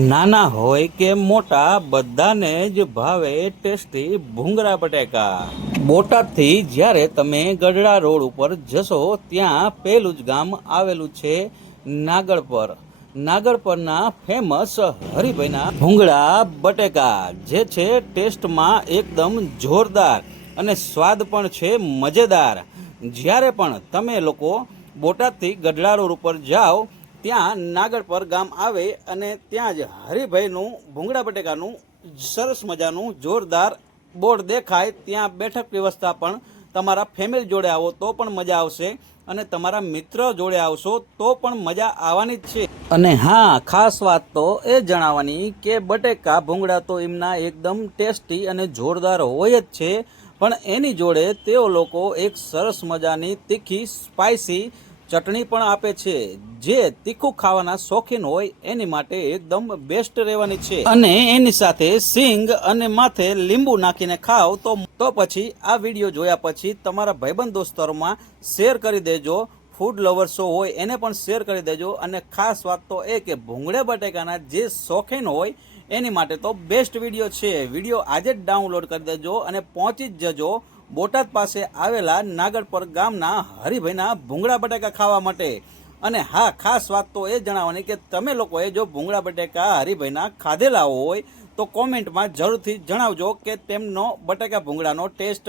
નાના હોય કે મોટા બધાને જ ભાવે ટેસ્ટી ભૂંગળા બટેકા. બોટાદથી જ્યારે તમે ગઢડા રોડ ઉપર જશો ત્યાં પહેલું જ ગામ આવેલું છે નાગળપર. નાગળપરના ફેમસ હરિભાઈના ભૂંગળા બટેકા જે છે ટેસ્ટમાં એકદમ જોરદાર અને સ્વાદ પણ છે મજેદાર. જ્યારે પણ તમે લોકો બોટાદથી ગઢડા રોડ ઉપર જાઓ ત્યાં નાગળપર ગામ આવે અને ત્યાં જ હરિભાઈનું ભૂંગળા બટેકાનું સરસ મજાનું જોરદાર બોર્ડ દેખાય. ત્યાં બેઠક વ્યવસ્થા પણ તમારા ફેમિલી જોડે આવો તો પણ મજા આવશે અને તમારા મિત્ર જોડે આવશો તો પણ મજા આવવાની જ છે. અને હા, ખાસ વાત તો એ જણાવવાની કે બટેકા ભૂંગળા તો એમના એકદમ ટેસ્ટી અને જોરદાર હોય જ છે, પણ એની જોડે તેઓ લોકો એક સરસ મજાની તીખી સ્પાઇસી ચટણી પણ આપે છે, જે તીખું ખાવાના શોખીન હોય એની માટે એકદમ બેસ્ટ રહેવાની છે. અને એની સાથે સિંગ અને માથે લીંબુ નાખીને ખાઓ તો પછી આ વિડીયો જોયા પછી તમારા ભાઈબંધ દોસ્તારોમાં શેર કરી દેજો. ફૂડ લવર્સો હોય એને પણ શેર કરી દેજો. અને ખાસ વાત તો એ કે ભૂંગળા બટેકાના જે શોખીન હોય એની માટે તો બેસ્ટ વિડીયો છે. વિડીયો આજે જ ડાઉનલોડ કરી દેજો અને પહોંચી જ જજો બોટાદ પાસે આવેલા નાગળપર ગામના હરિભાઈના ભૂંગળા બટેકા ખાવા માટે. અને હા, ખાસ વાત તો એ જણાવવાની કે તમે લોકોએ જો ભૂંગળા બટેકા હરિભાઈના ખાધેલા હોય તો કોમેન્ટમાં જરૂરથી જણાવજો કે તેમનો બટેકા ભૂંગળાનો ટેસ્ટ